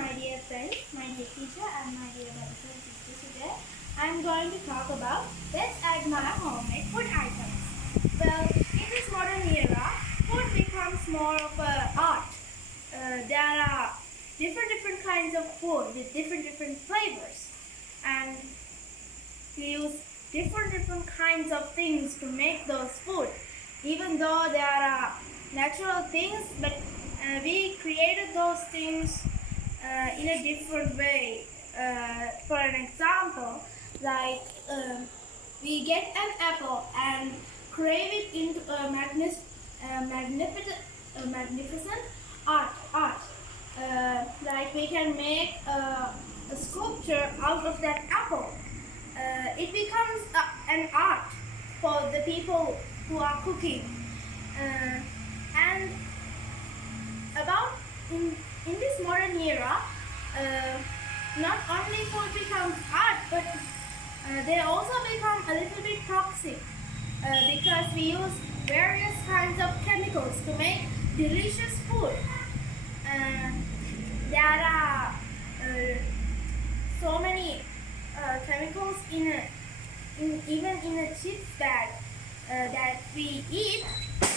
my dear friends, my dear teacher and my dear brothers and sisters. Today I am going to talk about best admire homemade food items. Well, in this modern era, food becomes more of a art. There are different kinds of food with different flavors, and we use different kinds of things to make those food. Even though there are natural things, but we created those things in a different way. For an example, like we get an apple and crave it into a magnificent art. Like we can make a sculpture out of that apple. It becomes an art for the people who are cooking. And about in this modern era, not only food becomes art, but they also become a little bit toxic because we use various kinds of chemicals to make delicious food. There are so many chemicals even in a chips bag that we eat, and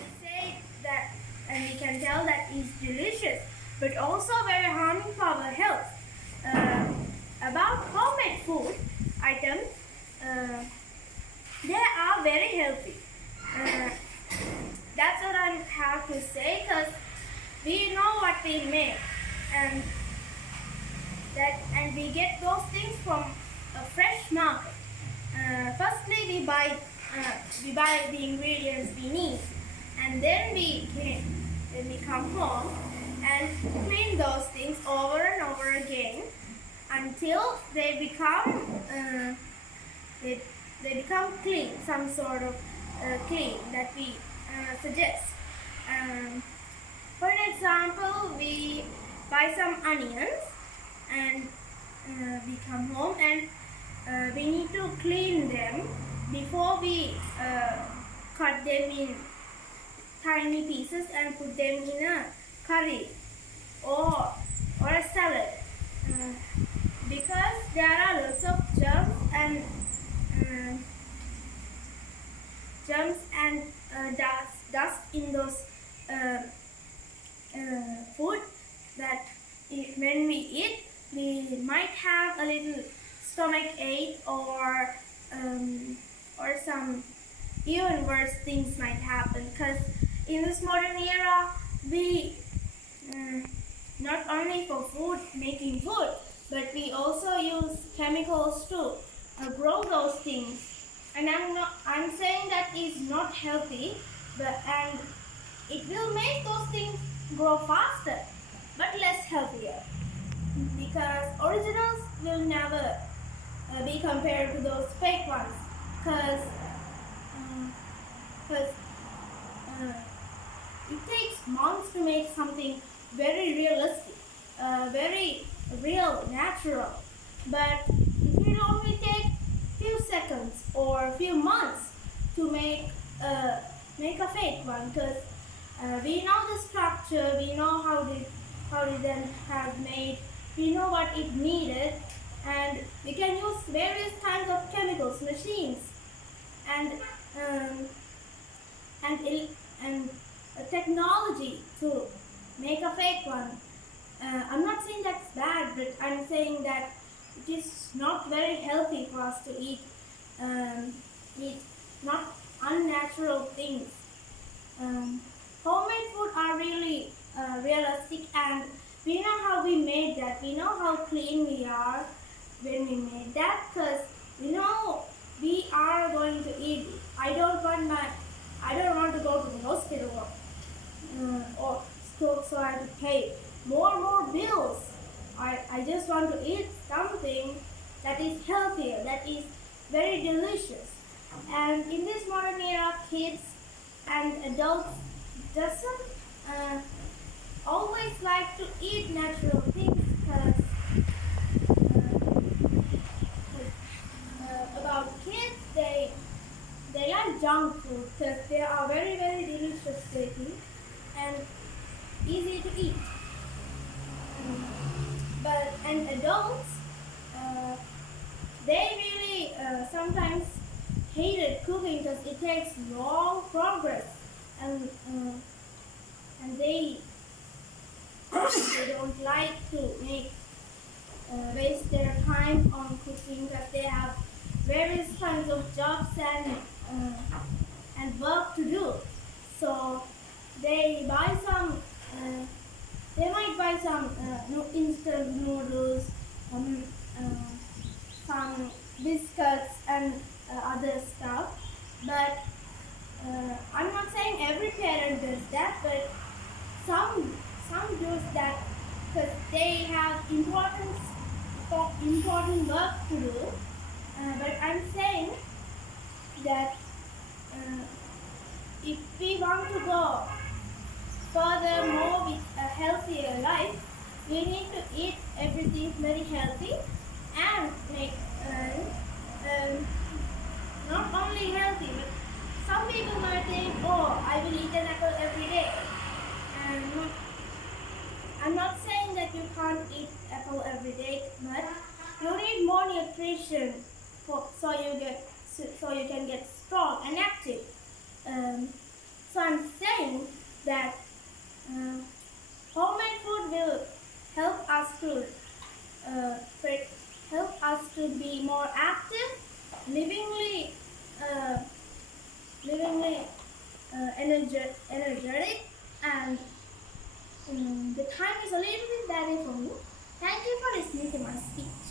we say that, and we can tell that is delicious, but also very harming for our health. About homemade food items, they are very healthy. That's what I have to say, because we know what we make, and we get those things from a fresh market. Firstly, we buy the ingredients we need, and then we come home and clean those things over and over again until they become clean, some sort of clean that we suggest. For an example, we buy some onions and we come home and we need to clean them before we cut them in tiny pieces and put them in a curry or a salad, because there are lots of germs and dust in those food that when we eat, we might have a little stomach ache or some even worse things might happen, because in this modern era we not only for making food, but we also use chemicals to grow those things. And I'm saying that is not healthy, and it will make those things grow faster but less healthier, because originals will never be compared to those fake ones, because it takes months to make something very realistic, very real, natural, but it will only take few seconds or few months to make a fake one, because we know the structure, we know how they then have made, we know what it needed, and we can use various kinds of chemicals, machines, and technology to make a fake one. I'm not saying that's bad, but I'm saying that it is not very healthy for us to eat not unnatural things. Homemade food are really realistic, and we know how we made that. We know how clean we are when we made that, because we know we are going to eat it. I don't want to go to the hospital or school so I have to pay more bills. I just want to eat something that is healthier, that is very delicious. And in this modern era, kids and adults doesn't always like to eat natural things, because about kids, they like junk food because they are very delicious, they think, and easy to eat. don't, uh, they really sometimes hated cooking because it takes long progress, and they don't like to make waste their time on cooking because they have various kinds of jobs and work to do. So they buy some. They might buy some instant noodles, um, uh, some biscuits, and other stuff. But I'm not saying every parent does that, but some some do that because they have important work to do. But I'm saying that uh, if we want to go furthermore with a healthier life, we need to eat everything very healthy and make not only healthy, but some people might think, oh, I will eat an apple every day. And I'm not saying that you can't eat apple every day, but you need more nutrition so you can get strong and active. So I'm saying that homemade food will help us to uh, help us to be more active, livingly, uh, livingly energetic, and the time is a little bit bad for me. Thank you for listening to my speech.